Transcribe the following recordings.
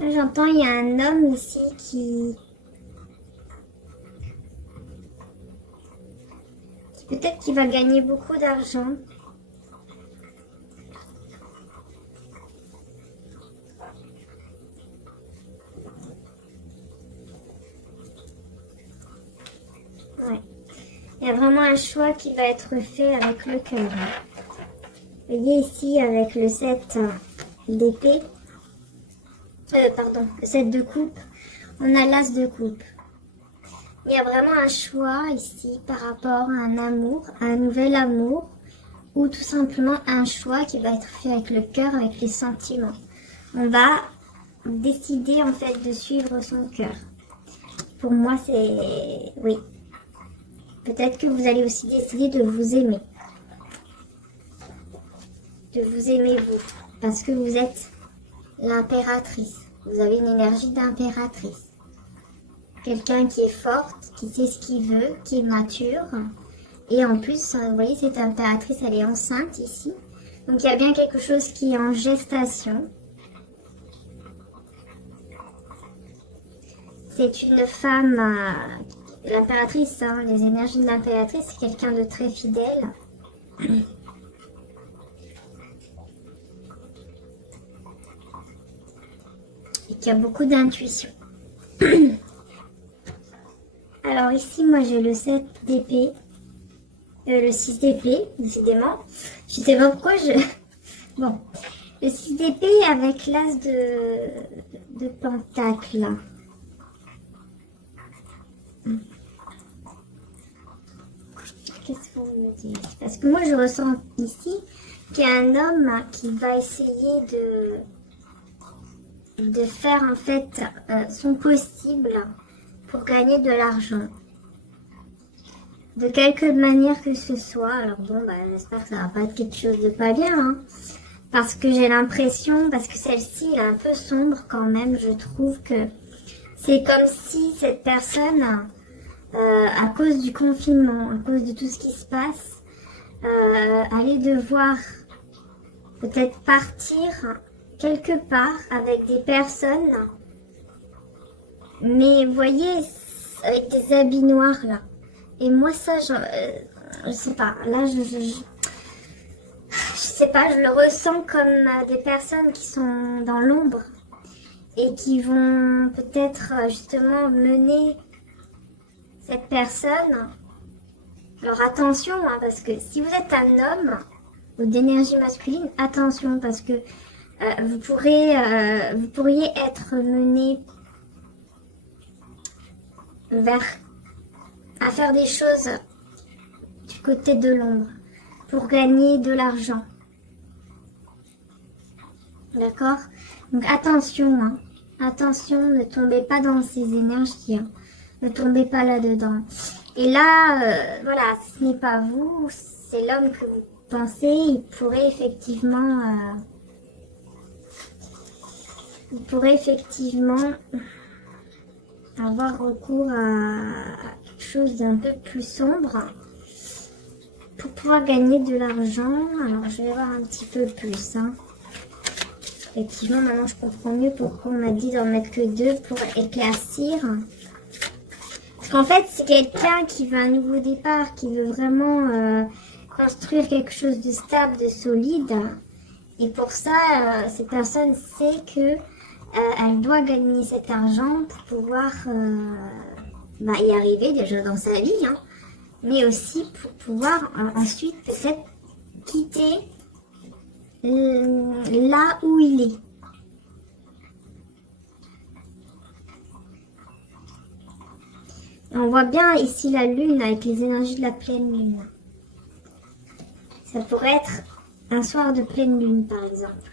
Là, j'entends, il y a un homme ici qui peut-être qu'il va gagner beaucoup d'argent. Ouais. Il y a vraiment un choix qui va être fait avec le cœur. Vous voyez ici avec le 7 d'épée, pardon, le 7 de coupe, on a l'as de coupe. Il y a vraiment un choix ici par rapport à un amour, à un nouvel amour, ou tout simplement un choix qui va être fait avec le cœur, avec les sentiments. On va décider en fait de suivre son cœur. Pour moi, c'est... oui. Peut-être que vous allez aussi décider de vous aimer. De vous aimer vous. Parce que vous êtes l'impératrice. Vous avez une énergie d'impératrice. Quelqu'un qui est forte, qui sait ce qu'il veut, qui est mature. Et en plus, vous voyez, cette impératrice, elle est enceinte ici. Donc il y a bien quelque chose qui est en gestation. C'est une femme, l'impératrice, hein, les énergies de l'impératrice, c'est quelqu'un de très fidèle. Et qui a beaucoup d'intuition. Alors ici, moi j'ai le 7 d'épée, le 6 d'épée, décidément. Je sais pas pourquoi je... Bon, le 6 d'épée avec l'as de pentacle. Qu'est-ce que vous me dites? Parce que moi je ressens ici qu'il y a un homme qui va essayer de faire en fait son possible pour gagner de l'argent. De quelque manière que ce soit. Alors bon, bah, j'espère que ça va pas être quelque chose de pas bien. Hein. Parce que j'ai l'impression, parce que celle-ci est un peu sombre quand même, je trouve que c'est comme si cette personne, à cause du confinement, à cause de tout ce qui se passe, allait devoir peut-être partir quelque part avec des personnes, mais vous voyez, avec des habits noirs là. Et moi ça, je sais pas, là je sais pas, je le ressens comme des personnes qui sont dans l'ombre et qui vont peut-être justement mener cette personne. Alors attention, hein, parce que si vous êtes un homme ou d'énergie masculine, attention parce que vous pourriez être mené vers à faire des choses du côté de l'ombre pour gagner de l'argent. D'accord? Donc attention, hein. Attention, ne tombez pas dans ces énergies. Hein. Ne tombez pas là-dedans. Et là, voilà, ce n'est pas vous, c'est l'homme que vous pensez. Il pourrait effectivement avoir recours à quelque chose d'un peu plus sombre pour pouvoir gagner de l'argent. Alors je vais voir un petit peu plus. Hein. Effectivement, maintenant je comprends mieux pourquoi on a dit d'en mettre que 2 pour éclaircir. Parce qu'en fait, c'est quelqu'un qui veut un nouveau départ, qui veut vraiment construire quelque chose de stable, de solide. Et pour ça, cette personne sait que elle doit gagner cet argent pour pouvoir y arriver déjà dans sa vie, hein, mais aussi pour pouvoir ensuite peut-être quitter là où il est. On voit bien ici la lune avec les énergies de la pleine lune. Ça pourrait être un soir de pleine lune par exemple.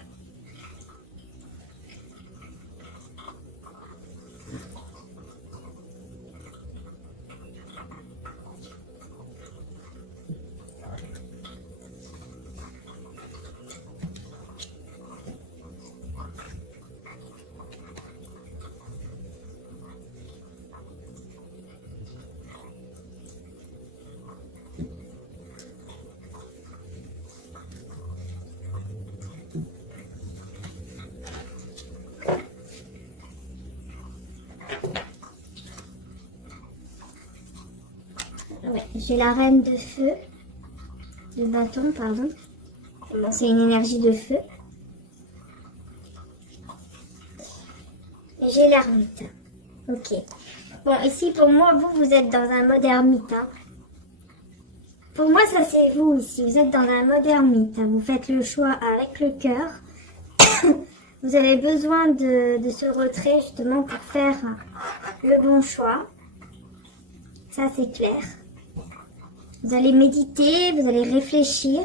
j'ai la reine de feu, de bâton, pardon. Bon, c'est une énergie de feu. Et j'ai l'ermite. Ok. Bon, ici, pour moi, vous êtes dans un mode ermite. Hein. Pour moi, ça, c'est vous ici. Vous êtes dans un mode ermite. Hein. Vous faites le choix avec le cœur. Vous avez besoin de ce retrait, justement, pour faire le bon choix. Ça, c'est clair. Vous allez méditer, vous allez réfléchir.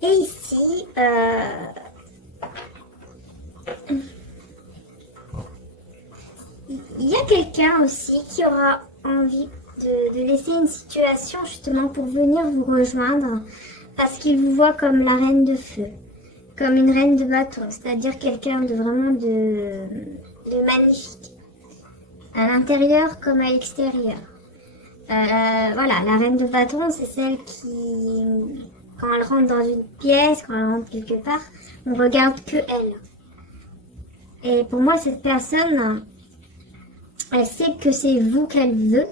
Et ici, il y a quelqu'un aussi qui aura envie de laisser une situation justement pour venir vous rejoindre parce qu'il vous voit comme la reine de feu, comme une reine de bâton, c'est-à-dire quelqu'un de vraiment de magnifique, à l'intérieur comme à l'extérieur. Voilà, la reine de bâton, c'est celle qui, quand elle rentre dans une pièce, quand elle rentre quelque part, on regarde que elle. Et pour moi, cette personne, elle sait que c'est vous qu'elle veut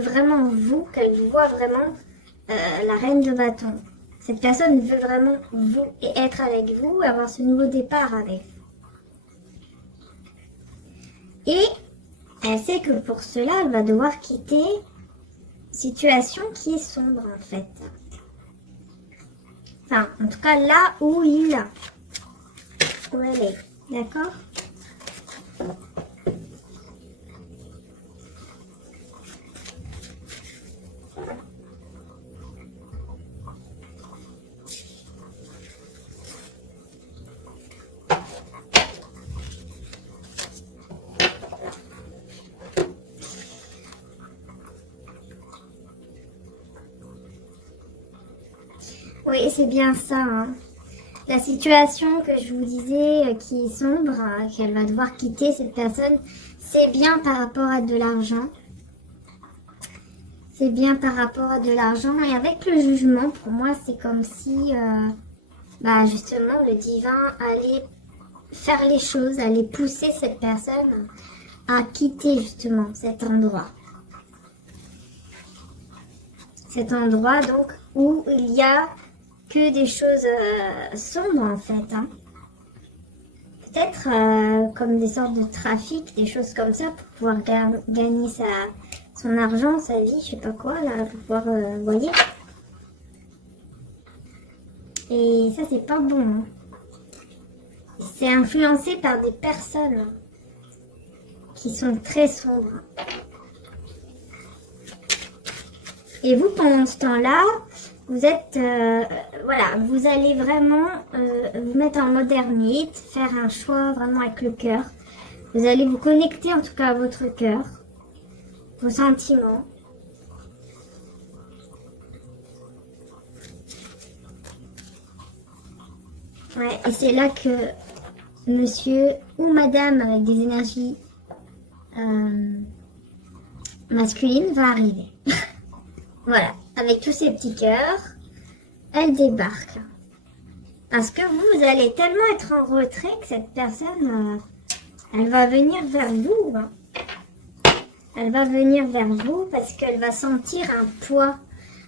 vraiment vous, qu'elle vous voit vraiment la reine de bâton. Cette personne veut vraiment vous et être avec vous, avoir ce nouveau départ avec vous. Et elle sait que pour cela, elle va devoir quitter une situation qui est sombre en fait. Enfin, en tout cas là où elle est. D'accord ? Oui, c'est bien ça. Hein. La situation que je vous disais qui est sombre, qu'elle va devoir quitter cette personne, c'est bien par rapport à de l'argent. C'est bien par rapport à de l'argent. Et avec le jugement, pour moi, c'est comme si, justement, le divin allait faire les choses, allait pousser cette personne à quitter justement cet endroit. Cet endroit, donc, où il y a que des choses sombres en fait. Hein. Peut-être comme des sortes de trafic, des choses comme ça pour pouvoir gagner son argent, sa vie, je sais pas quoi, là, pour pouvoir, voyez. Et ça, c'est pas bon. Hein. C'est influencé par des personnes qui sont très sombres. Et vous, pendant ce temps-là, vous êtes, vous allez vraiment vous mettre en mode ermite, faire un choix vraiment avec le cœur. Vous allez vous connecter en tout cas à votre cœur, vos sentiments. Ouais, et c'est là que monsieur ou madame avec des énergies masculines va arriver. Voilà, avec tous ces petits cœurs, elle débarque. Parce que vous allez tellement être en retrait que cette personne, elle va venir vers vous. Hein. Elle va venir vers vous parce qu'elle va sentir un poids.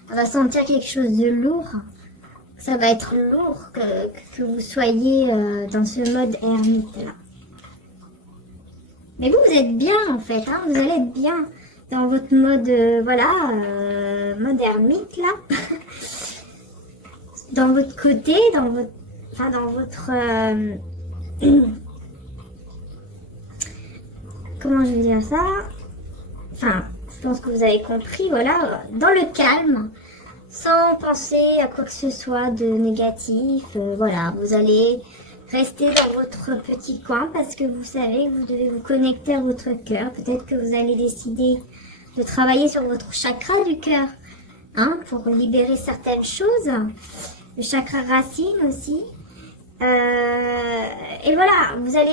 Elle va sentir quelque chose de lourd. Ça va être lourd que vous soyez dans ce mode ermite là. Mais vous êtes bien en fait, hein, vous allez être bien dans votre mode, mode ermite là. Dans votre côté, dans votre comment je vais dire ça? Enfin, je pense que vous avez compris, voilà, dans le calme, sans penser à quoi que ce soit de négatif, voilà, vous allez rester dans votre petit coin parce que vous savez que vous devez vous connecter à votre cœur. Peut-être que vous allez décider de travailler sur votre chakra du cœur, hein, pour libérer certaines choses. Le chakra racine aussi. Et voilà, vous allez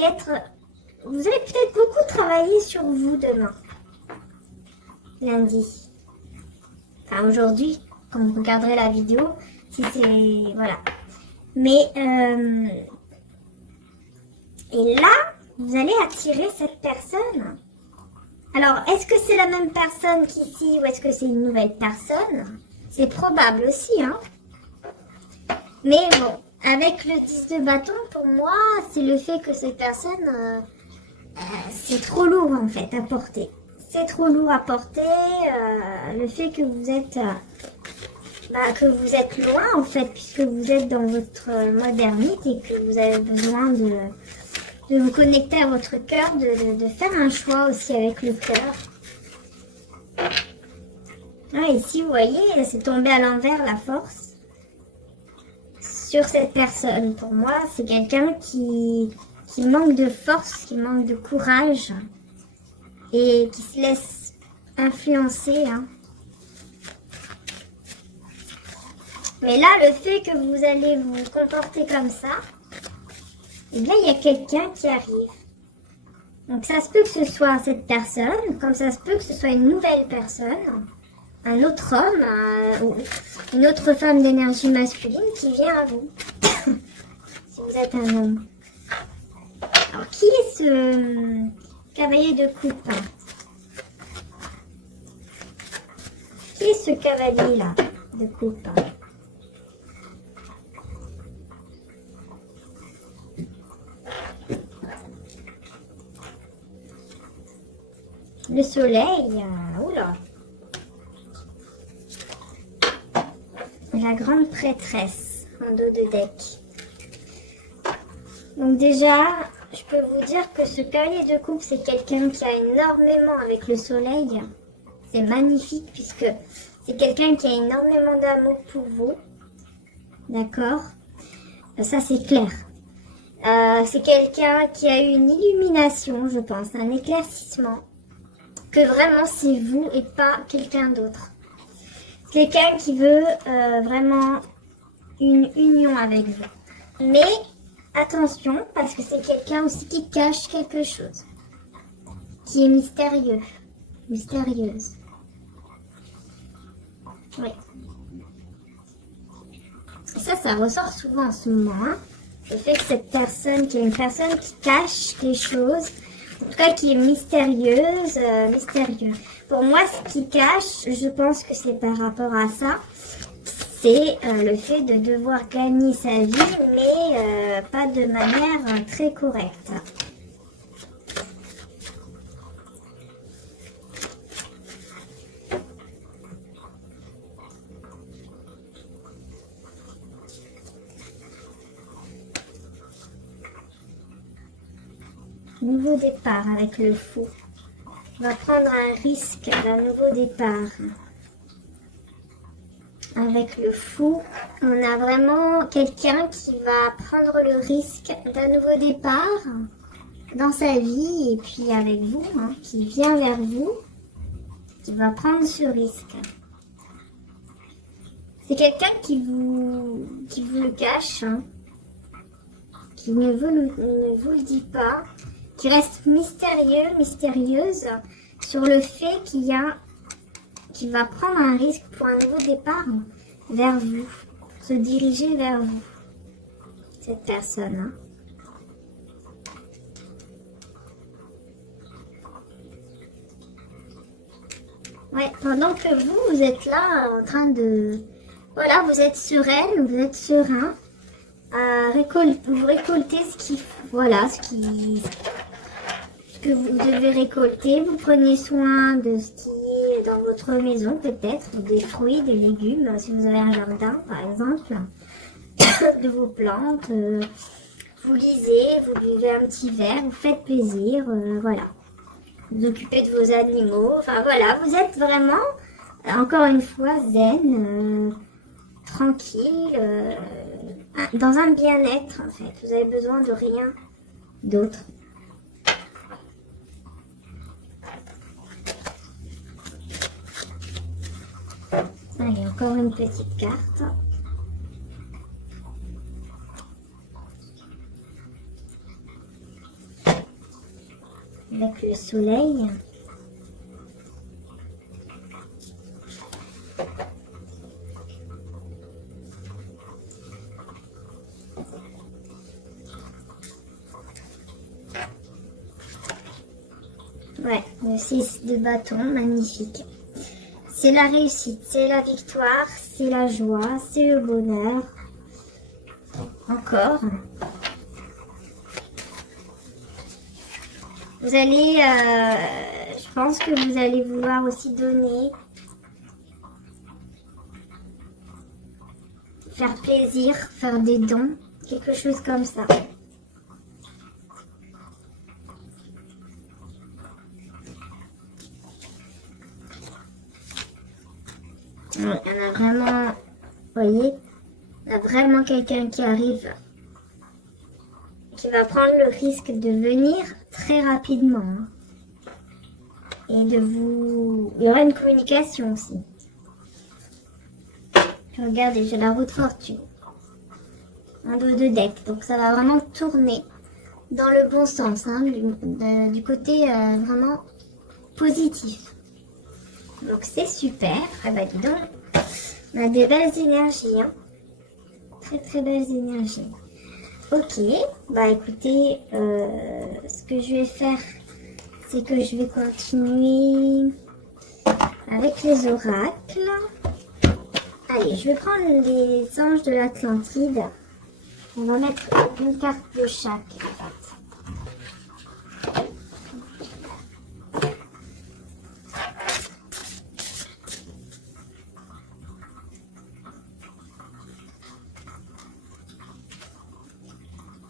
peut-être beaucoup travailler sur vous demain. Lundi. Enfin, aujourd'hui, quand vous regarderez la vidéo, si c'est... Voilà. Mais... et là, vous allez attirer cette personne Alors, est-ce que c'est la même personne qu'ici ou est-ce que c'est une nouvelle personne? C'est probable aussi, hein. Mais bon, avec le 10 de bâton, pour moi, c'est le fait que cette personne, c'est trop lourd en fait à porter. C'est trop lourd à porter, le fait que vous êtes loin en fait, puisque vous êtes dans votre modernité et que vous avez besoin de vous connecter à votre cœur, de faire un choix aussi avec le cœur. Ah, ici, vous voyez, c'est tombé à l'envers la force sur cette personne. Pour moi, c'est quelqu'un qui manque de force, qui manque de courage et qui se laisse influencer. Hein. Mais là, le fait que vous allez vous comporter comme ça, eh bien, il y a quelqu'un qui arrive. Donc, ça se peut que ce soit cette personne, comme ça se peut que ce soit une nouvelle personne, un autre homme, ou une autre femme d'énergie masculine qui vient à vous. Si vous êtes un homme. Alors, qui est ce cavalier de coupe? Qui est ce cavalier-là de coupe? Le soleil, oula. La grande prêtresse en dos de deck. Donc déjà, je peux vous dire que ce cavalier de coupe, c'est quelqu'un qui a énormément avec le soleil. C'est magnifique puisque c'est quelqu'un qui a énormément d'amour pour vous. D'accord? Ça, c'est clair. C'est quelqu'un qui a eu une illumination, je pense, un éclaircissement. Que vraiment c'est vous et pas quelqu'un d'autre. Quelqu'un qui veut vraiment une union avec vous. Mais attention, parce que c'est quelqu'un aussi qui cache quelque chose. Qui est mystérieux. Mystérieuse. Oui. Et ça ressort souvent en ce moment. Hein. Le fait que cette personne, qui est une personne qui cache des choses, en tout cas qui est mystérieuse, mystérieux. Pour moi, ce qui cache, je pense que c'est par rapport à ça, c'est le fait de devoir gagner sa vie, mais pas de manière très correcte. Nouveau départ avec le fou. On va prendre un risque d'un nouveau départ. Avec le fou, on a vraiment quelqu'un qui va prendre le risque d'un nouveau départ dans sa vie et puis avec vous, hein, qui vient vers vous, qui va prendre ce risque. C'est quelqu'un qui vous le cache, hein, qui ne vous le dit pas, qui reste mystérieux, mystérieuse sur le fait qu'il va prendre un risque pour un nouveau départ vers vous, se diriger vers vous, cette personne. Hein. Ouais, pendant que vous êtes là en train de... Voilà, vous êtes sereine, vous êtes serein. Vous récoltez ce que vous devez récolter. Vous prenez soin de ce qui est dans votre maison, peut-être, des fruits, des légumes, si vous avez un jardin, par exemple, de vos plantes. Vous lisez, vous buvez un petit verre, vous faites plaisir, voilà. Vous occupez de vos animaux, enfin voilà, vous êtes vraiment, encore une fois, zen, tranquille, dans un bien-être, en fait. Vous avez besoin de rien d'autre. Allez, encore une petite carte. Avec le soleil. Ouais, le 6 de bâton, magnifique. C'est la réussite, c'est la victoire, c'est la joie, c'est le bonheur. Encore. Vous allez, je pense que vous allez vouloir aussi donner, faire plaisir, faire des dons, quelque chose comme ça. Il y en a vraiment, vous voyez, il y a vraiment quelqu'un qui arrive, qui va prendre le risque de venir très rapidement. Hein. Et de vous... Il y aura une communication aussi. Regardez, j'ai la roue de fortune. Un dos de deck. Donc ça va vraiment tourner dans le bon sens. Hein, du côté vraiment positif. Donc c'est super. Ah bah dis donc, on a des belles énergies. Hein. Très très belles énergies. Ok, bah écoutez, ce que je vais faire, c'est que je vais continuer avec les oracles. Allez, je vais prendre les anges de l'Atlantide. On va mettre une carte de chaque.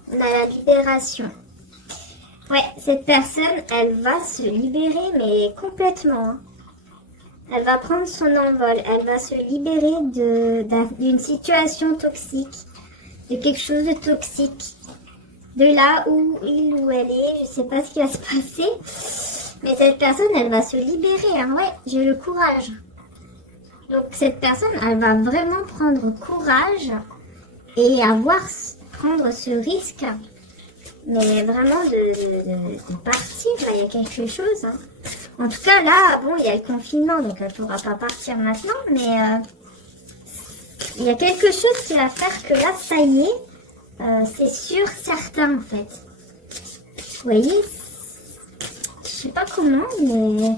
On a la libération. Ouais, cette personne, elle va se libérer, mais complètement. Hein. Elle va prendre son envol. Elle va se libérer d'une situation toxique, de quelque chose de toxique. De là où il ou elle est, je sais pas ce qui va se passer. Mais cette personne, elle va se libérer. Hein. Ouais, j'ai le courage. Donc cette personne, elle va vraiment prendre courage et prendre ce risque. Mais vraiment de partir, là, il y a quelque chose. Hein. En tout cas, là, bon, il y a le confinement, donc elle ne pourra pas partir maintenant. Mais il y a quelque chose qui va faire que là, ça y est, c'est sûr, certain, en fait. Vous voyez, je sais pas comment, mais...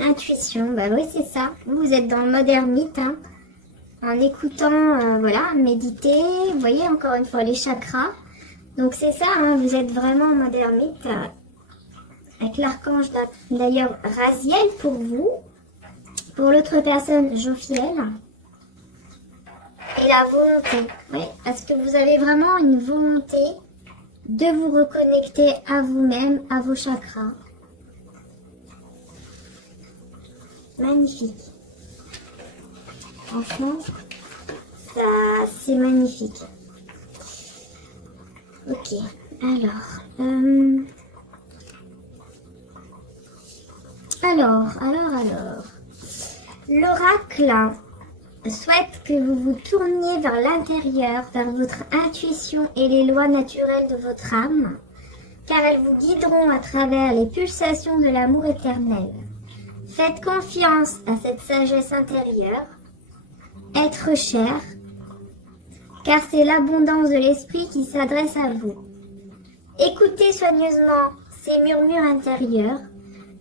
Intuition, bah oui, c'est ça. Vous êtes dans le mode ermite, hein, en écoutant, voilà, méditer. Vous voyez, encore une fois, les chakras. Donc, c'est ça, hein, vous êtes vraiment en mode ermite. Avec l'archange, d'ailleurs, Raziel pour vous. Pour l'autre personne, Jophiel. Et la volonté. Oui, parce que vous avez vraiment une volonté de vous reconnecter à vous-même, à vos chakras. Magnifique. Franchement, ça, c'est magnifique. Ok, alors. L'oracle souhaite que vous vous tourniez vers l'intérieur, vers votre intuition et les lois naturelles de votre âme, car elles vous guideront à travers les pulsations de l'amour éternel. Faites confiance à cette sagesse intérieure, être cher, car c'est l'abondance de l'esprit qui s'adresse à vous. Écoutez soigneusement ces murmures intérieurs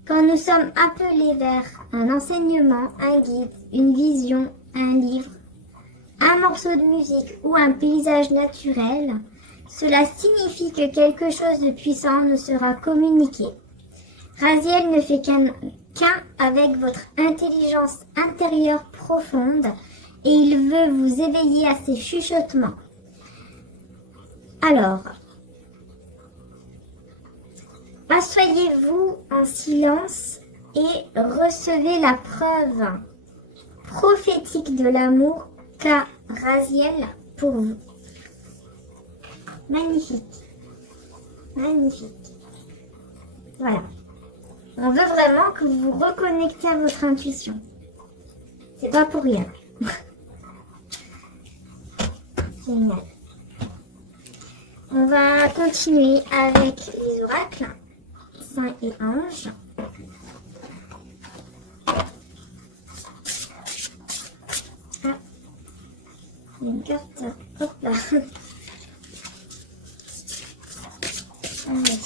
quand nous sommes appelés vers un enseignement, un guide, une vision, un livre, un morceau de musique ou un paysage naturel. Cela signifie que quelque chose de puissant nous sera communiqué. Raziel ne fait qu'un avec votre intelligence intérieure profonde et il veut vous éveiller à ses chuchotements. Alors, asseyez-vous en silence et recevez la preuve prophétique de l'amour qu'a Raziel pour vous. Magnifique. Magnifique. Voilà. On veut vraiment que vous vous reconnectez à votre intuition. C'est pas pour rien. Génial. On va continuer avec les oracles, saints et anges. Une carte. Hop là. Allez.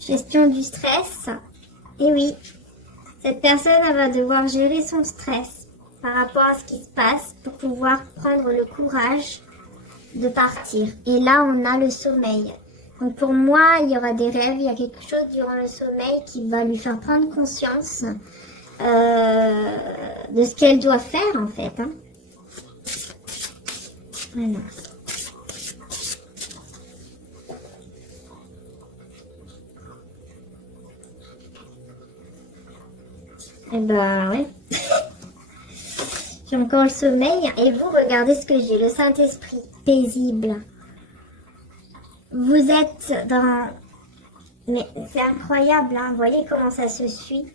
Gestion du stress. Et oui, cette personne elle va devoir gérer son stress par rapport à ce qui se passe pour pouvoir prendre le courage de partir. Et là, on a le sommeil. Donc pour moi, il y aura des rêves, il y a quelque chose durant le sommeil qui va lui faire prendre conscience de ce qu'elle doit faire en fait. Hein. Voilà. Et bah ouais. J'ai encore le sommeil. Et vous, regardez ce que j'ai. Le Saint-Esprit paisible. Vous êtes dans... Mais c'est incroyable, hein. Vous voyez comment ça se suit.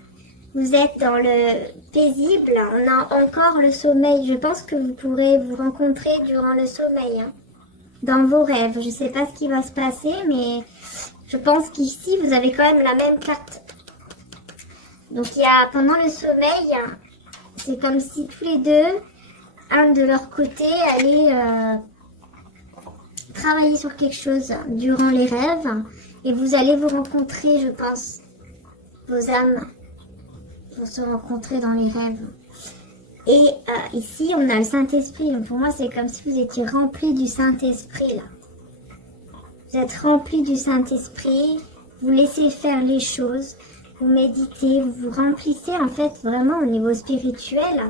Vous êtes dans le paisible. On a encore le sommeil. Je pense que vous pourrez vous rencontrer durant le sommeil. Hein. Dans vos rêves. Je ne sais pas ce qui va se passer, mais je pense qu'ici, vous avez quand même la même carte. Donc il y a pendant le sommeil, c'est comme si tous les deux, un de leur côté, allaient travailler sur quelque chose durant les rêves. Et vous allez vous rencontrer, je pense. Vos âmes vont se rencontrer dans les rêves. Et ici, on a le Saint-Esprit. Donc pour moi, c'est comme si vous étiez rempli du Saint-Esprit là. Vous êtes rempli du Saint-Esprit. Vous laissez faire les choses. Vous méditez, vous vous remplissez en fait vraiment au niveau spirituel.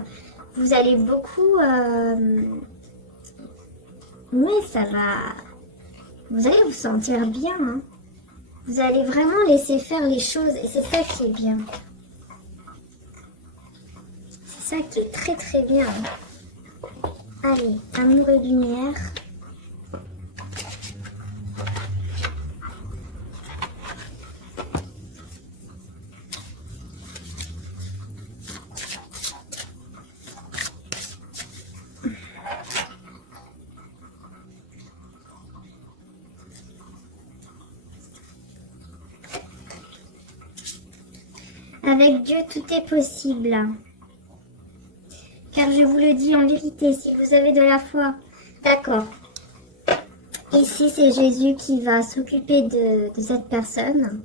Vous allez beaucoup... Mais ça va... Vous allez vous sentir bien. Hein. Vous allez vraiment laisser faire les choses et c'est ça qui est bien. C'est ça qui est très très bien. Allez, amour et lumière. Avec Dieu, tout est possible. Car je vous le dis en vérité, si vous avez de la foi, d'accord. Ici, c'est Jésus qui va s'occuper de cette personne.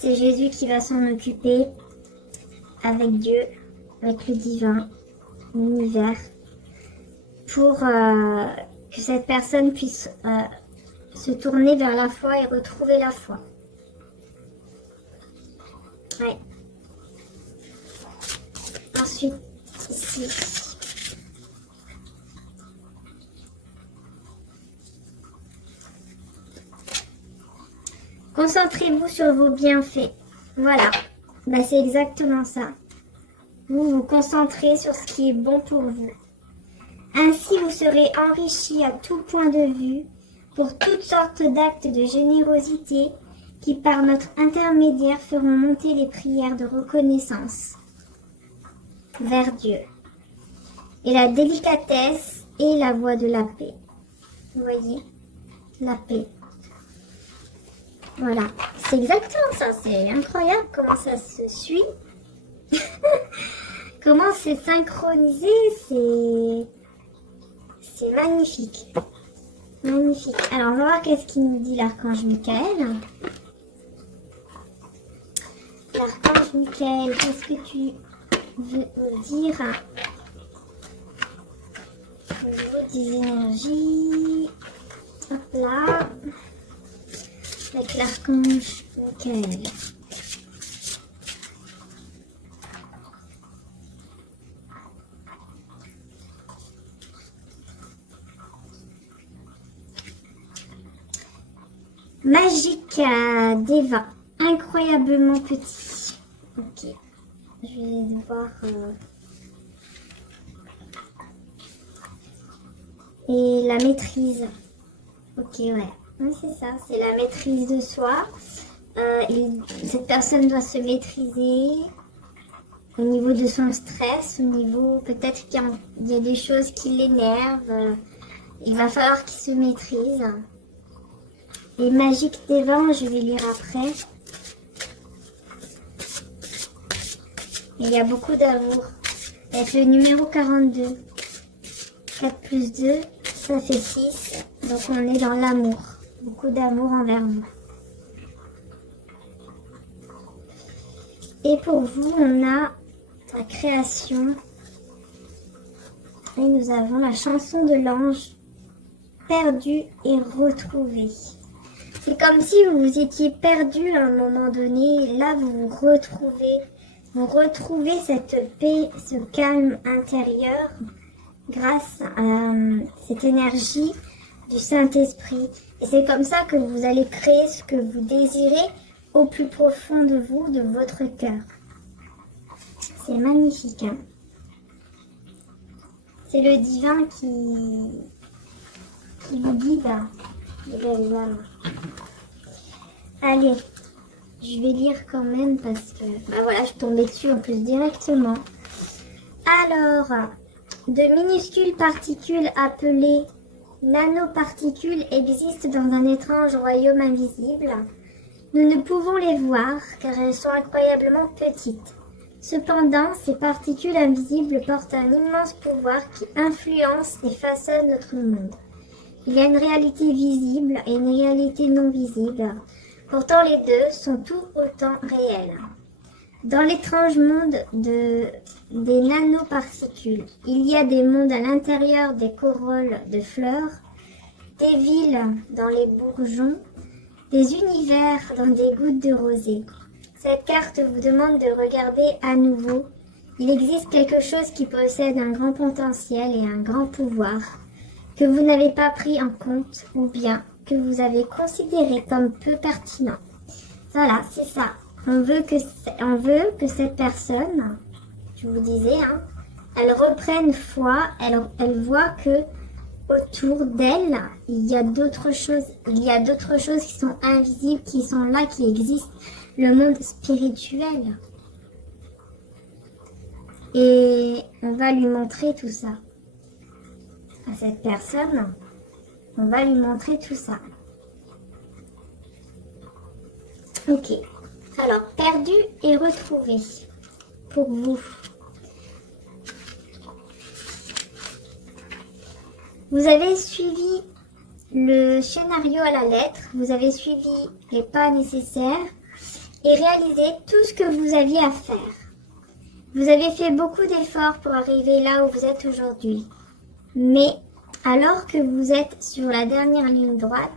C'est Jésus qui va s'en occuper avec Dieu, avec le divin, l'univers, pour que cette personne puisse se tourner vers la foi et retrouver la foi. Ouais. Ensuite, ici. Concentrez-vous sur vos bienfaits. Voilà. Bah, c'est exactement ça. Vous vous concentrez sur ce qui est bon pour vous. Ainsi, vous serez enrichis à tout point de vue pour toutes sortes d'actes de générosité qui par notre intermédiaire feront monter les prières de reconnaissance vers Dieu. Et la délicatesse et la voie de la paix. Vous voyez? La paix. Voilà. C'est exactement ça. C'est incroyable comment ça se suit. Comment c'est synchronisé. C'est magnifique. Magnifique. Alors, on va voir qu'est-ce qu'il nous dit l'archange Michael. L'archange Michael, qu'est-ce que tu veux me dire au niveau des énergies? Hop là. Avec l'archange Michael. Magique Deva, incroyablement petit. Ok, je vais devoir... Et la maîtrise. Ok, ouais. Oui, c'est ça, c'est la maîtrise de soi. Cette personne doit se maîtriser au niveau de son stress, au niveau... Peut-être qu'il y a des choses qui l'énervent. Il va falloir qu'il se maîtrise. Et Magique des vents, je vais lire après. Et il y a beaucoup d'amour. Avec le numéro 42. 4 plus 2, ça fait 6. Donc on est dans l'amour. Beaucoup d'amour envers vous. Et pour vous, on a la création. Et nous avons la chanson de l'ange. Perdu et retrouvé. C'est comme si vous étiez perdu à un moment donné. Et là, vous vous retrouvez. Vous retrouvez cette paix, ce calme intérieur grâce à cette énergie du Saint-Esprit. Et c'est comme ça que vous allez créer ce que vous désirez au plus profond de vous, de votre cœur. C'est magnifique, hein? C'est le divin qui vous guide, les belles âmes. Allez, je vais lire quand même parce que... voilà, je tombais dessus en plus directement. Alors, de minuscules particules appelées nanoparticules existent dans un étrange royaume invisible. Nous ne pouvons les voir car elles sont incroyablement petites. Cependant, ces particules invisibles portent un immense pouvoir qui influence et façonne notre monde. Il y a une réalité visible et une réalité non visible. Pourtant, les deux sont tout autant réels. Dans l'étrange monde des nanoparticules, il y a des mondes à l'intérieur des corolles de fleurs, des villes dans les bourgeons, des univers dans des gouttes de rosée. Cette carte vous demande de regarder à nouveau. Il existe quelque chose qui possède un grand potentiel et un grand pouvoir que vous n'avez pas pris en compte ou bien que vous avez considéré comme peu pertinent. Voilà, c'est ça. On veut que cette personne, je vous disais, hein, elle reprenne foi, elle voit que autour d'elle, il y a d'autres choses. Il y a d'autres choses qui sont invisibles, qui sont là, qui existent. Le monde spirituel. Et on va lui montrer tout ça. À cette personne, on va lui montrer tout ça. Ok. Alors, perdu et retrouvé. Pour vous. Vous avez suivi le scénario à la lettre. Vous avez suivi les pas nécessaires. Et réalisé tout ce que vous aviez à faire. Vous avez fait beaucoup d'efforts pour arriver là où vous êtes aujourd'hui. Mais alors que vous êtes sur la dernière ligne droite,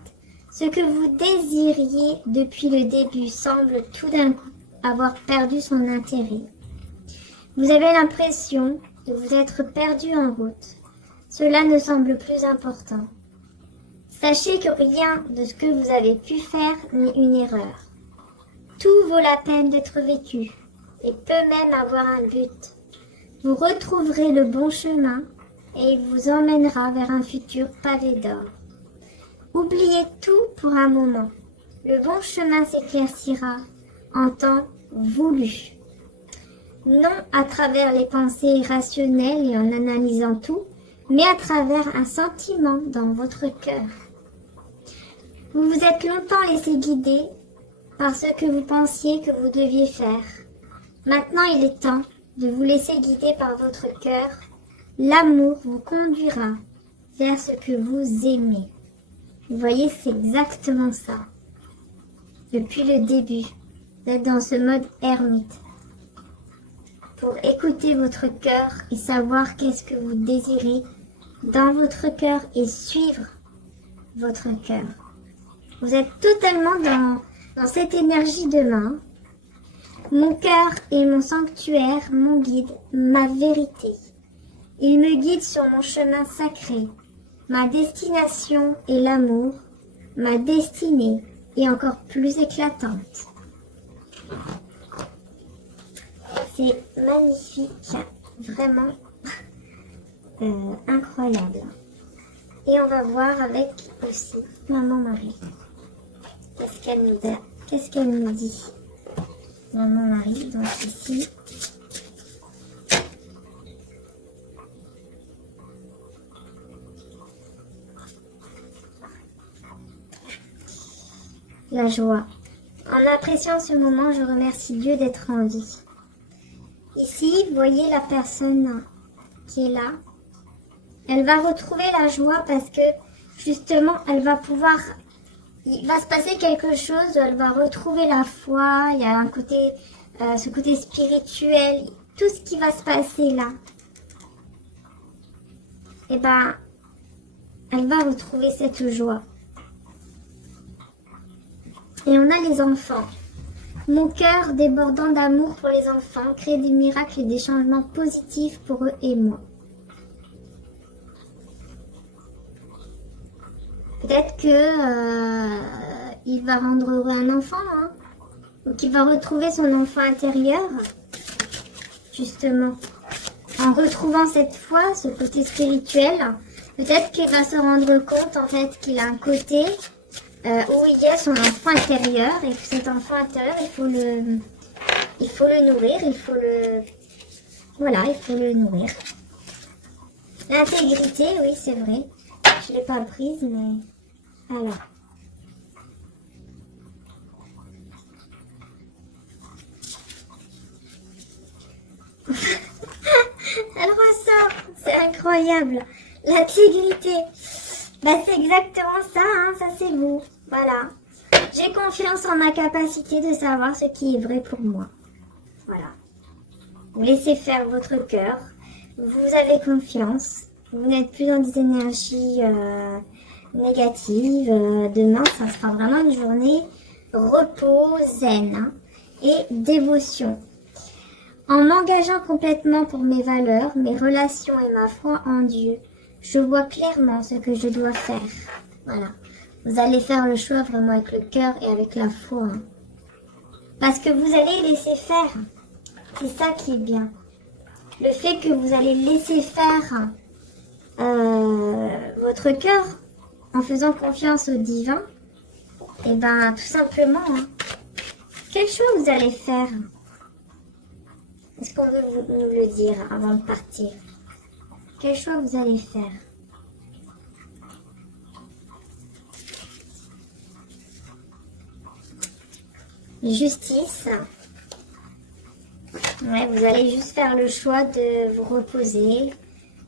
ce que vous désiriez depuis le début semble tout d'un coup avoir perdu son intérêt. Vous avez l'impression de vous être perdu en route. Cela ne semble plus important. Sachez que rien de ce que vous avez pu faire n'est une erreur. Tout vaut la peine d'être vécu et peut même avoir un but. Vous retrouverez le bon chemin et il vous emmènera vers un futur pavé d'or. Oubliez tout pour un moment. Le bon chemin s'éclaircira en temps voulu. Non à travers les pensées rationnelles et en analysant tout, mais à travers un sentiment dans votre cœur. Vous vous êtes longtemps laissé guider par ce que vous pensiez que vous deviez faire. Maintenant, il est temps de vous laisser guider par votre cœur. L'amour vous conduira vers ce que vous aimez. Vous voyez, c'est exactement ça. Depuis le début, vous êtes dans ce mode ermite. Pour écouter votre cœur et savoir qu'est-ce que vous désirez dans votre cœur et suivre votre cœur. Vous êtes totalement dans cette énergie de main. Mon cœur est mon sanctuaire, mon guide, ma vérité. Il me guide sur mon chemin sacré. Ma destination est l'amour. Ma destinée est encore plus éclatante. C'est magnifique, vraiment incroyable. Et on va voir avec aussi Maman Marie. Qu'est-ce qu'elle nous dit Maman Marie, donc ici. la joie. En appréciant ce moment, je remercie Dieu d'être en vie. Ici, vous voyez la personne qui est là. Elle va retrouver la joie parce que justement, elle va pouvoir... Il va se passer quelque chose, elle va retrouver la foi, il y a un côté, ce côté spirituel, tout ce qui va se passer là. Et ben, elle va retrouver cette joie. Et on a les enfants. Mon cœur débordant d'amour pour les enfants crée des miracles et des changements positifs pour eux et moi. Peut-être que il va rendre heureux un enfant, hein, ou qu'il va retrouver son enfant intérieur, justement. En retrouvant cette foi, ce côté spirituel, peut-être qu'il va se rendre compte en fait qu'il a un côté où il y a son enfant intérieur et que cet enfant intérieur, il faut le nourrir, il faut le nourrir. L'intégrité, oui, c'est vrai. Je l'ai pas prise, mais alors. Elle ressort, c'est incroyable. L'intégrité, bah, c'est exactement ça, hein, ça c'est vous. Voilà. J'ai confiance en ma capacité de savoir ce qui est vrai pour moi. Voilà. Vous laissez faire votre cœur. Vous avez confiance. Vous n'êtes plus dans des énergies négatives. Demain, ça sera vraiment une journée repos, zen, hein, et dévotion. En m'engageant complètement pour mes valeurs, mes relations et ma foi en Dieu, je vois clairement ce que je dois faire. Voilà. Vous allez faire le choix vraiment avec le cœur et avec la foi. Hein. Parce que vous allez laisser faire. C'est ça qui est bien. Le fait que vous allez laisser faire votre cœur en faisant confiance au divin, et ben tout simplement, hein, quel choix vous allez faire? Est-ce qu'on veut nous le dire avant de partir? Quel choix vous allez faire? Justice. Ouais, vous allez juste faire le choix de vous reposer,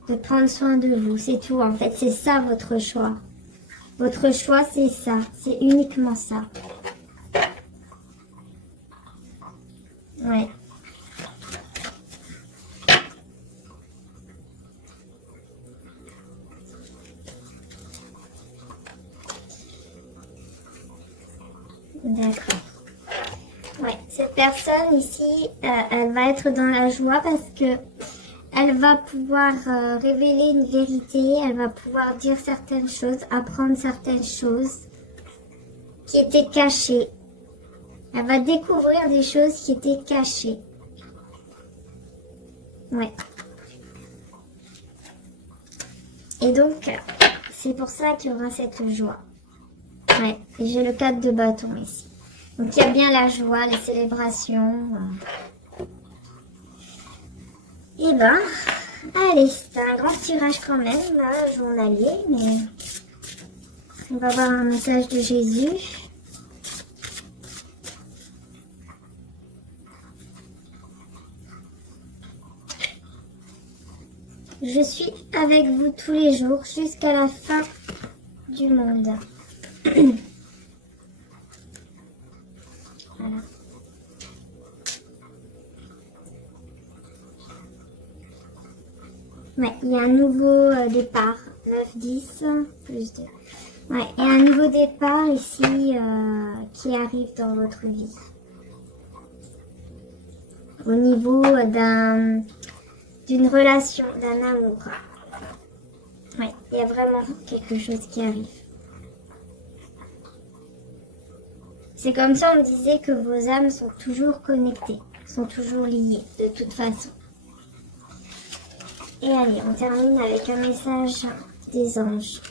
de prendre soin de vous. C'est tout, en fait. C'est ça votre choix. Votre choix, c'est ça. C'est uniquement ça. Ouais. D'accord. Ouais, cette personne ici, elle va être dans la joie parce que elle va pouvoir révéler une vérité, elle va pouvoir dire certaines choses, apprendre certaines choses qui étaient cachées. Elle va découvrir des choses qui étaient cachées. Ouais. Et donc, c'est pour ça qu'il y aura cette joie. Ouais, et j'ai le 4 de bâton ici. Donc il y a bien la joie, les célébrations. Et ben, allez, c'est un grand tirage quand même, là, journalier, mais on va voir un message de Jésus. Je suis avec vous tous les jours jusqu'à la fin du monde. Voilà. Ouais, il y a un nouveau départ. 9, 10, plus 2. Ouais, il y a un nouveau départ ici qui arrive dans votre vie. Au niveau d'une relation, d'un amour. Ouais, il y a vraiment quelque chose qui arrive. C'est comme ça, on me disait que vos âmes sont toujours connectées, sont toujours liées, de toute façon. Et allez, on termine avec un message des anges.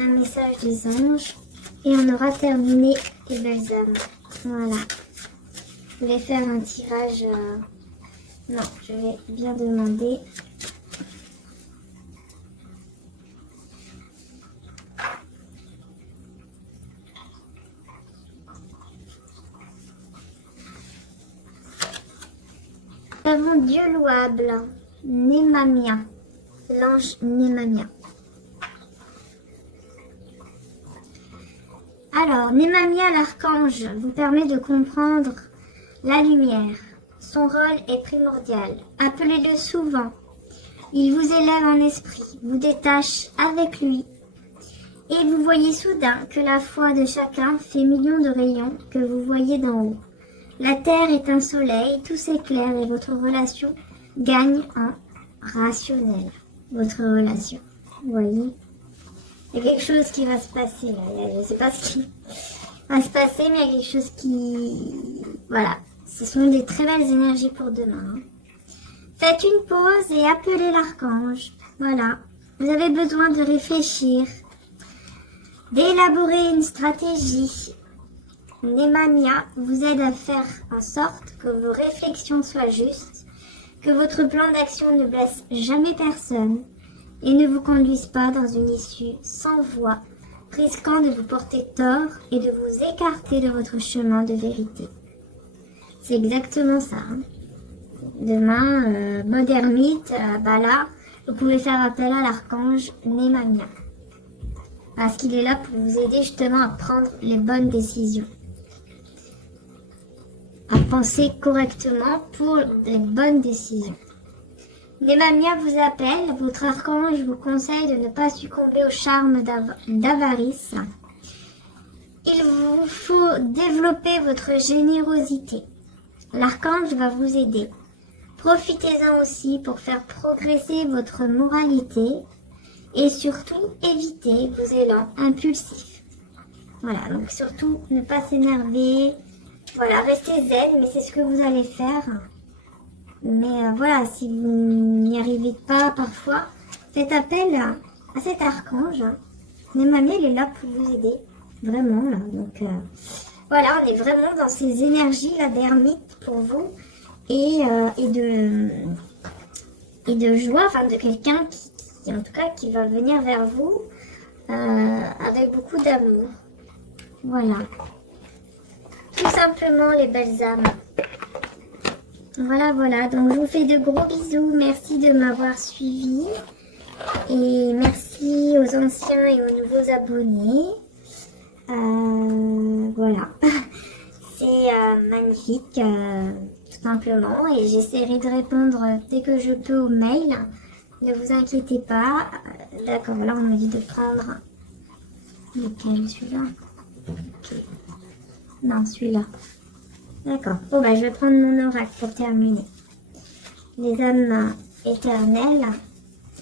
Un message des anges. Et on aura terminé les belles âmes. Voilà. Je voulais faire un tirage... Non, je vais bien demander... mon Dieu louable, Némamia, l'ange Némamia. Alors, Némamia l'archange vous permet de comprendre la lumière. Son rôle est primordial. Appelez-le souvent. Il vous élève en esprit, vous détache avec lui. Et vous voyez soudain que la foi de chacun fait millions de rayons que vous voyez d'en haut. La terre est un soleil, tout s'éclaire et votre relation gagne en rationnel. Votre relation, vous voyez. Il y a quelque chose qui va se passer là. Je ne sais pas ce qui va se passer, mais il y a quelque chose qui... Voilà. Ce sont des très belles énergies pour demain. Faites une pause et appelez l'archange. Voilà. Vous avez besoin de réfléchir, d'élaborer une stratégie. Némamia vous aide à faire en sorte que vos réflexions soient justes, que votre plan d'action ne blesse jamais personne et ne vous conduise pas dans une issue sans voie, risquant de vous porter tort et de vous écarter de votre chemin de vérité. C'est exactement ça. Hein. Demain, mode ermite, là, vous pouvez faire appel à l'archange Némamia. Parce qu'il est là pour vous aider justement à prendre les bonnes décisions. À penser correctement pour les bonnes décisions. Némamia vous appelle, votre archange vous conseille de ne pas succomber au charme d'avarice. Il vous faut développer votre générosité. L'archange va vous aider. Profitez-en aussi pour faire progresser votre moralité et surtout éviter vos élans impulsifs. Voilà, donc surtout ne pas s'énerver. Voilà, restez zen, mais c'est ce que vous allez faire. Mais voilà, si vous n'y arrivez pas parfois, faites appel à cet archange. Némamia, il est là pour vous aider. Vraiment, là. Donc, voilà, on est vraiment dans ces énergies là d'ermite pour vous. Et de joie, enfin de quelqu'un qui, en tout cas, qui va venir vers vous avec beaucoup d'amour. Voilà. Tout simplement, les belles âmes. Voilà, voilà. Donc, je vous fais de gros bisous. Merci de m'avoir suivi. Et merci aux anciens et aux nouveaux abonnés. Voilà. C'est magnifique, tout simplement. Et j'essaierai de répondre dès que je peux aux mails. Ne vous inquiétez pas. D'accord, là, on me dit de prendre... Lequel, celui-là? Ok. Non, celui-là. D'accord. Bon, bah, je vais prendre mon oracle pour terminer. Les âmes éternelles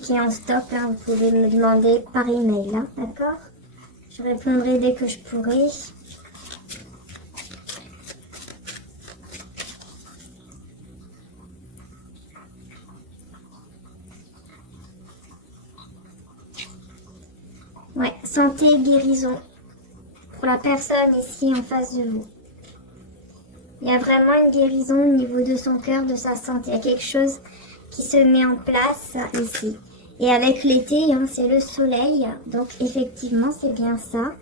qui est en stock, hein, vous pouvez me demander par email, hein, d'accord? Je répondrai dès que je pourrai. Ouais, santé, guérison. Pour la personne ici en face de vous. Il y a vraiment une guérison au niveau de son cœur, de sa santé. Il y a quelque chose qui se met en place ici. Et avec l'été, hein, c'est le soleil. Donc effectivement, c'est bien ça.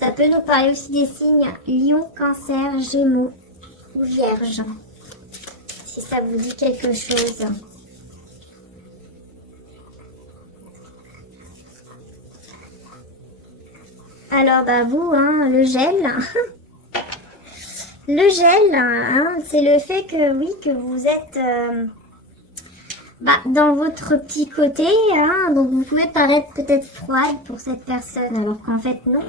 Ça peut nous parler aussi des signes Lion, Cancer, Gémeaux ou Vierge. Si ça vous dit quelque chose. Alors, bah vous, hein, le gel. Le gel, hein, c'est le fait que, oui, que vous êtes dans votre petit côté. Hein, donc, vous pouvez paraître peut-être froide pour cette personne, alors qu'en fait, non.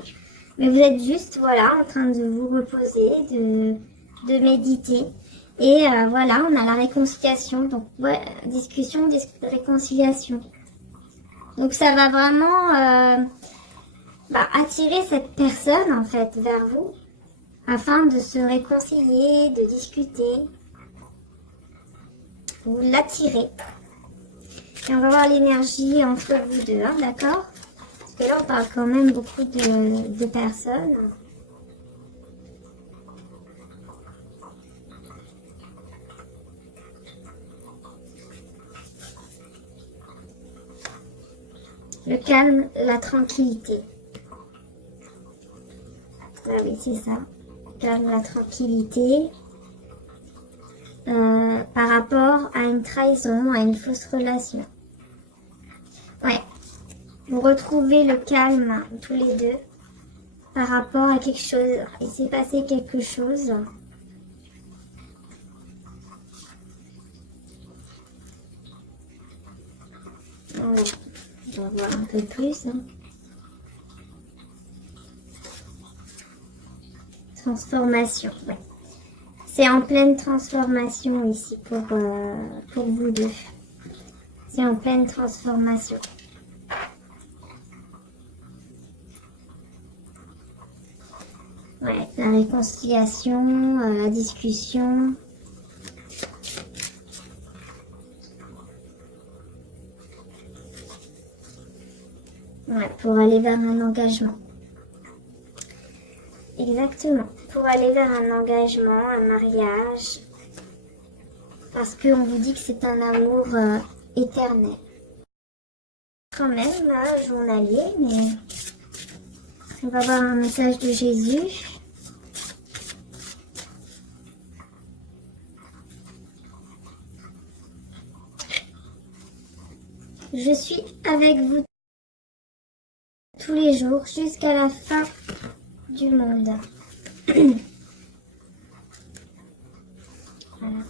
Mais vous êtes juste, voilà, en train de vous reposer, de méditer. Et voilà, on a la réconciliation. Donc, ouais, discussion, réconciliation. Donc, ça va vraiment... attirer cette personne en fait vers vous afin de se réconcilier, de discuter. Vous l'attirez. Et on va voir l'énergie entre vous deux, hein, d'accord? Parce que là on parle quand même beaucoup de personnes. Le calme, la tranquillité. Ah oui, c'est ça. Calme, la tranquillité. par rapport à une trahison, à une fausse relation. Ouais. Vous retrouvez le calme tous les deux par rapport à quelque chose. Il s'est passé quelque chose. Voilà. On va voir un peu plus. Transformation. Ouais. C'est en pleine transformation ici pour vous deux. C'est en pleine transformation. Ouais, la réconciliation, la discussion. Ouais, pour aller vers un engagement. Exactement. Pour aller vers un engagement, un mariage. Parce qu'on vous dit que c'est un amour éternel. Quand même, journalier, mais on va voir un message de Jésus. Je suis avec vous tous les jours jusqu'à la fin du monde. Voilà.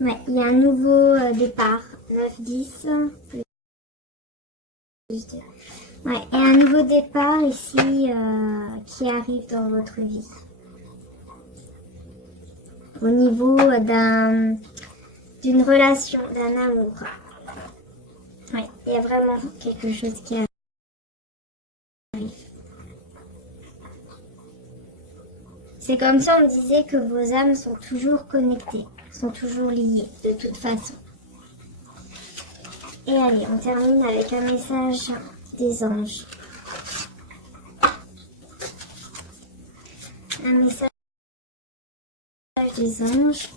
Ouais, il y a un nouveau départ. 9, 10, plus 2. Ouais, et un nouveau départ ici qui arrive dans votre vie. Au niveau d'une relation, d'un amour. Oui, il y a vraiment quelque chose qui arrive. C'est comme ça, on disait que vos âmes sont toujours connectées, sont toujours liées, de toute façon. Et allez, on termine avec un message des anges. Un message des anges.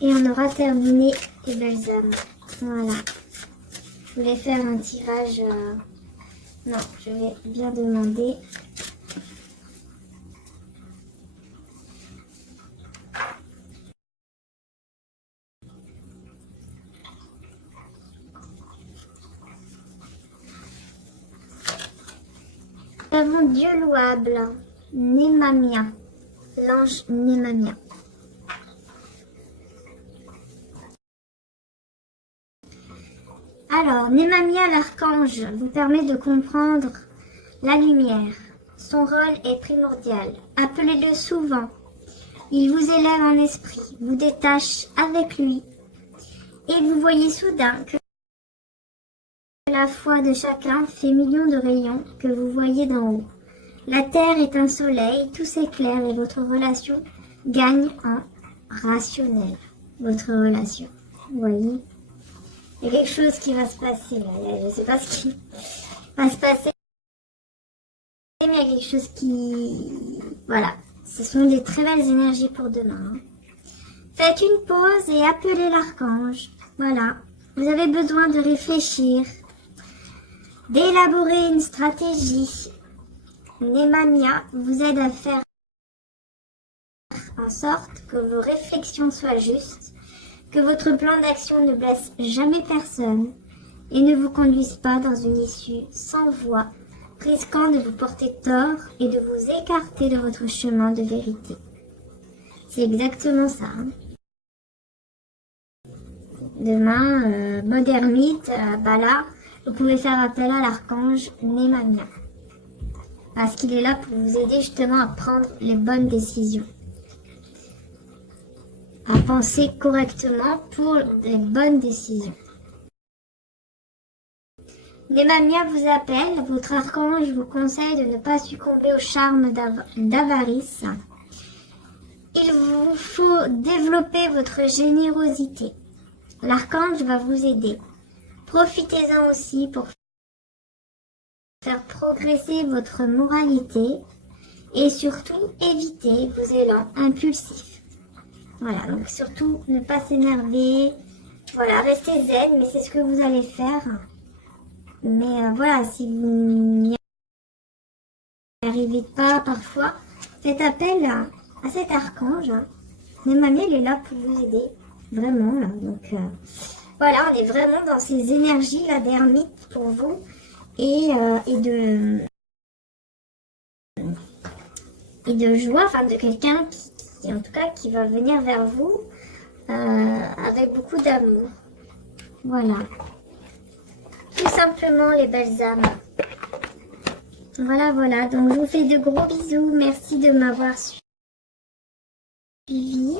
Et on aura terminé les belles âmes. Voilà. Je voulais faire un tirage. Non, je vais bien demander. Nous avons Dieu louable, Némamia, l'ange Némamia. Alors, Némamia l'archange vous permet de comprendre la lumière. Son rôle est primordial. Appelez-le souvent. Il vous élève en esprit, vous détache avec lui. Et vous voyez soudain que la foi de chacun fait millions de rayons que vous voyez d'en haut. La terre est un soleil, tout s'éclaire et votre relation gagne en rationnel. Votre relation, vous voyez. Il y a quelque chose qui va se passer là. Je ne sais pas ce qui va se passer. Mais il y a quelque chose qui... Voilà. Ce sont des très belles énergies pour demain. Faites une pause et appelez l'archange. Voilà. Vous avez besoin de réfléchir, d'élaborer une stratégie. Némamia vous aide à faire en sorte que vos réflexions soient justes, que votre plan d'action ne blesse jamais personne et ne vous conduise pas dans une issue sans voie, risquant de vous porter tort et de vous écarter de votre chemin de vérité. C'est exactement ça. Demain, mode ermite, là, vous pouvez faire appel à l'archange Némamia. Parce qu'il est là pour vous aider justement à prendre les bonnes décisions. À penser correctement pour les bonnes décisions. Némamia vous appelle, votre archange vous conseille de ne pas succomber au charme d'avarice. Il vous faut développer votre générosité. L'archange va vous aider. Profitez-en aussi pour faire progresser votre moralité et surtout éviter vos élans impulsifs. Voilà, donc surtout ne pas s'énerver. Voilà, restez zen, mais c'est ce que vous allez faire. Mais voilà, si vous n'y n'arrivez pas parfois, faites appel à cet archange. Même Mamie, elle est là pour vous aider. Vraiment, là. Donc, voilà, on est vraiment dans ces énergies là d'ermite pour vous. Et de joie, enfin de quelqu'un qui, en tout cas, qui va venir vers vous avec beaucoup d'amour. Voilà. Tout simplement, les belles âmes. Voilà, voilà. Donc, je vous fais de gros bisous. Merci de m'avoir suivi.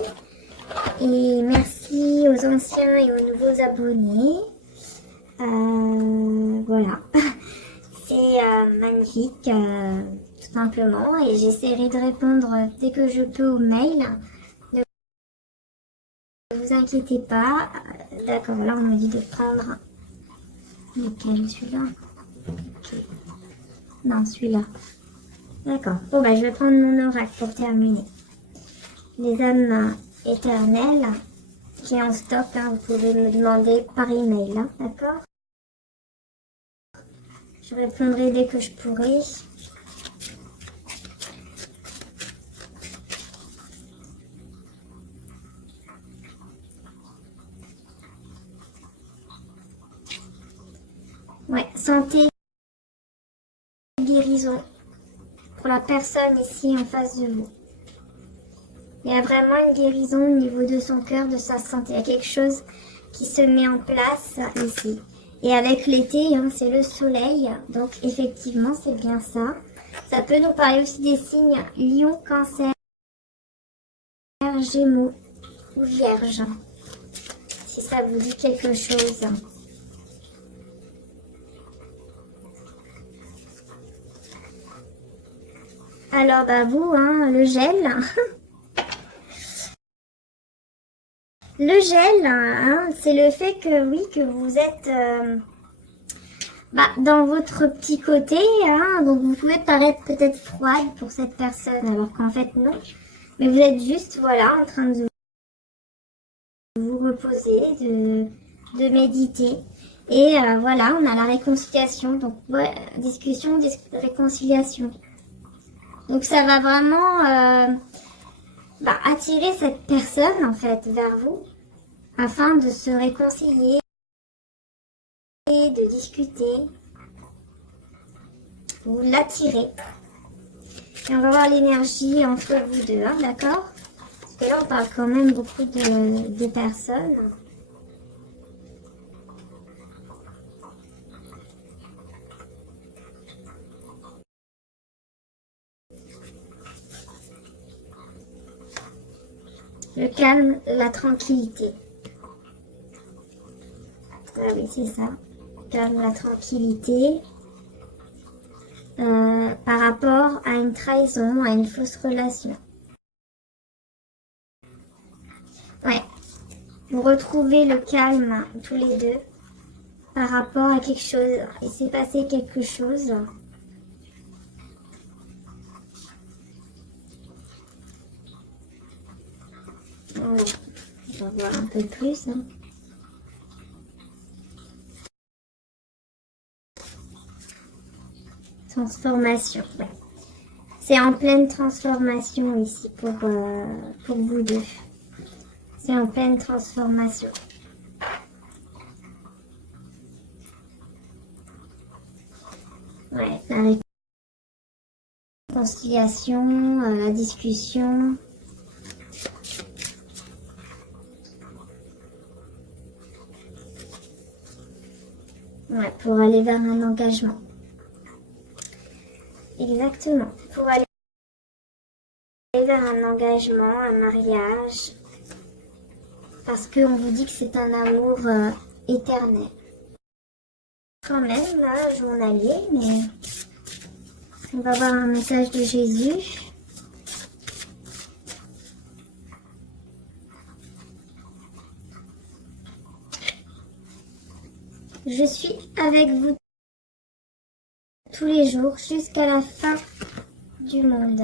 Et merci aux anciens et aux nouveaux abonnés. Voilà. C'est magnifique, tout simplement. Et j'essaierai de répondre dès que je peux aux mails. Ne vous inquiétez pas. D'accord, là on me dit de prendre... Lequel, celui-là? Ok. Non, celui-là. D'accord. Bon, bah, je vais prendre mon oracle pour terminer. Les âmes éternelles qui est en stock, hein, vous pouvez me demander par email, hein, d'accord? Je répondrai dès que je pourrai. Ouais, santé, guérison pour la personne ici en face de vous. Il y a vraiment une guérison au niveau de son cœur, de sa santé. Il y a quelque chose qui se met en place ici. Et avec l'été, hein, c'est le soleil. Donc effectivement, c'est bien ça. Ça peut nous parler aussi des signes Lion, Cancer, Gémeaux ou Vierge. Si ça vous dit quelque chose. Alors, bah vous, hein, le gel. Le gel, hein, c'est le fait que, oui, que vous êtes dans votre petit côté. Hein, donc, vous pouvez paraître peut-être froide pour cette personne, alors qu'en fait, non. Mais vous êtes juste, voilà, en train de vous reposer, de méditer. Et voilà, on a la réconciliation. Donc, ouais, discussion, réconciliation. Donc, ça va vraiment attirer cette personne, en fait, vers vous, afin de se réconcilier, de discuter. Vous l'attirez. Et on va voir l'énergie entre vous deux, hein, d'accord? Parce que là, on parle quand même beaucoup de personnes. Le calme, la tranquillité. Ah oui, c'est ça. Le calme, la tranquillité. Par rapport à une trahison, à une fausse relation. Ouais. Vous retrouvez le calme tous les deux par rapport à quelque chose. Il s'est passé quelque chose. Voilà. On va voir un peu plus. Hein. Transformation. Ouais. C'est en pleine transformation ici pour vous deux. C'est en pleine transformation. Ouais, la réconciliation, la discussion. Ouais, pour aller vers un engagement. Exactement. Pour aller vers un engagement, un mariage. Parce qu'on vous dit que c'est un amour éternel. Quand même, là, journalier, mais on va voir un message de Jésus. Je suis avec vous tous les jours jusqu'à la fin du monde.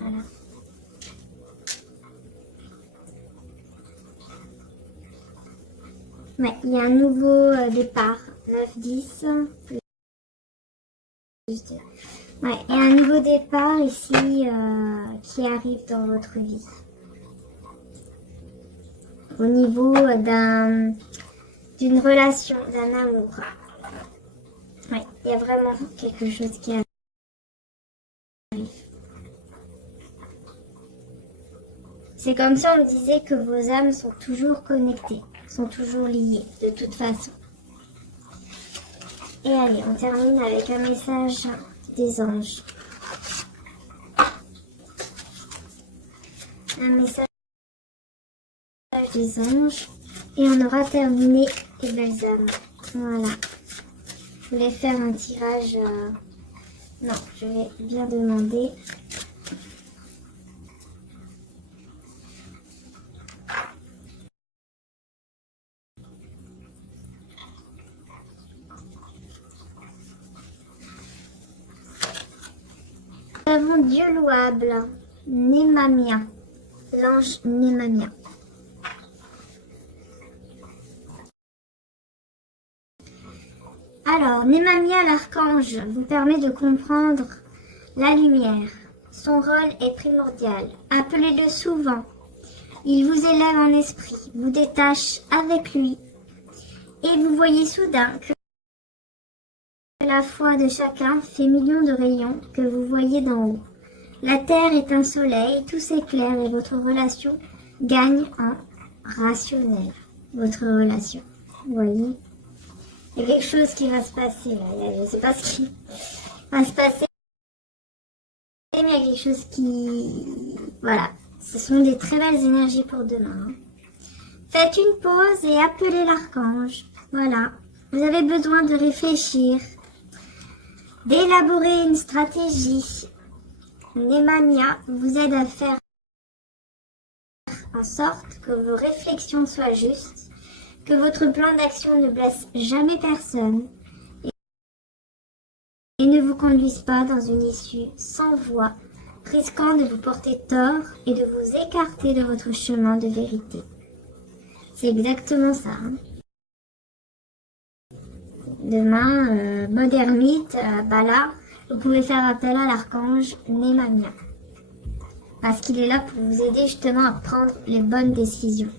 Voilà. Ouais, il y a un nouveau départ, 9-10. Ouais, et un nouveau départ ici qui arrive dans votre vie. Au niveau d'une relation, d'un amour. Ouais, il y a vraiment quelque chose qui arrive. C'est comme si on me disait que vos âmes sont toujours connectées, sont toujours liées, de toute façon. Et allez, on termine avec un message des anges. Un message des anges. Et on aura terminé les belles âmes. Voilà. Je voulais faire un tirage... Non, je vais bien demander. Nous avons Dieu louable, Némamia, l'ange Némamia. Alors, Némamia l'archange vous permet de comprendre la lumière. Son rôle est primordial. Appelez-le souvent. Il vous élève en esprit, vous détache avec lui. Et vous voyez soudain que la foi de chacun fait millions de rayons que vous voyez d'en haut. La terre est un soleil, tout s'éclaire et votre relation gagne en rationnel. Votre relation, vous voyez. Il y a quelque chose qui va se passer là. Je ne sais pas ce qui va se passer. Mais il y a quelque chose qui... Voilà. Ce sont des très belles énergies pour demain. Faites une pause et appelez l'archange. Voilà. Vous avez besoin de réfléchir, d'élaborer une stratégie. Némamia vous aide à faire en sorte que vos réflexions soient justes, que votre plan d'action ne blesse jamais personne et ne vous conduise pas dans une issue sans voie, risquant de vous porter tort et de vous écarter de votre chemin de vérité. C'est exactement ça. Hein. Demain, mode ermite, là, vous pouvez faire appel à l'archange Némamia. Parce qu'il est là pour vous aider justement à prendre les bonnes décisions.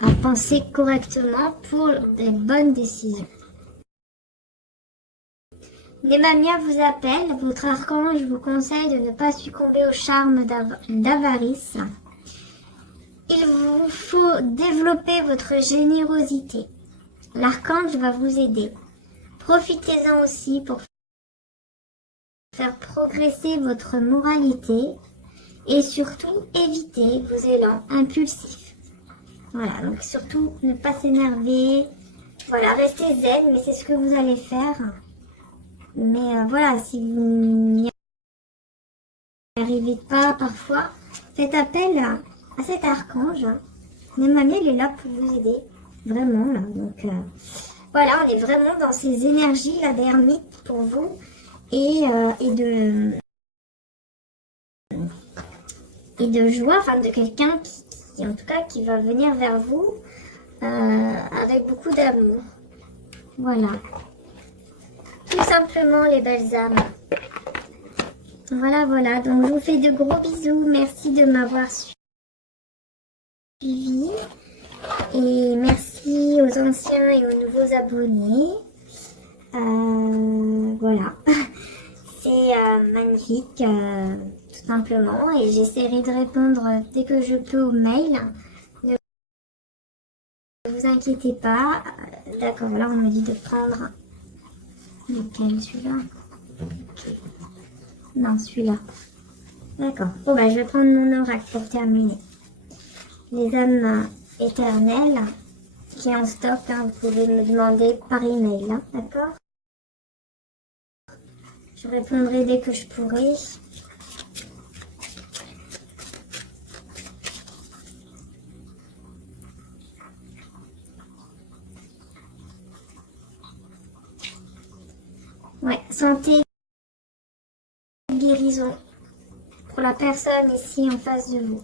À penser correctement pour les bonnes décisions. Némamia vous appelle, votre archange vous conseille de ne pas succomber au charme d'avarice. Il vous faut développer votre générosité. L'archange va vous aider. Profitez-en aussi pour faire progresser votre moralité et surtout éviter vos élans impulsifs. Voilà, donc surtout ne pas s'énerver. Voilà, restez zen, mais c'est ce que vous allez faire. Mais voilà, si vous n'y arrivez pas parfois, faites appel à cet archange. Némamia, il est là pour vous aider. Vraiment, là. Donc, voilà, on est vraiment dans ces énergies là d'ermite pour vous et de joie, enfin de quelqu'un qui, en tout cas, qui va venir vers vous avec beaucoup d'amour. Voilà. Tout simplement les belles âmes. Voilà, voilà. Donc je vous fais de gros bisous. Merci de m'avoir suivi. Et merci aux anciens et aux nouveaux abonnés. Voilà. C'est magnifique, tout simplement. Et j'essaierai de répondre dès que je peux aux mails. Ne vous inquiétez pas. D'accord, là on me dit de prendre... Lequel, celui-là? Okay. Non, celui-là. D'accord. Bon, bah, je vais prendre mon oracle pour terminer. Les âmes éternelles qui est en stock, hein, vous pouvez me demander par email, hein, d'accord? Je répondrai dès que je pourrai. Ouais, santé, guérison pour la personne ici en face de vous.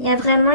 Il y a vraiment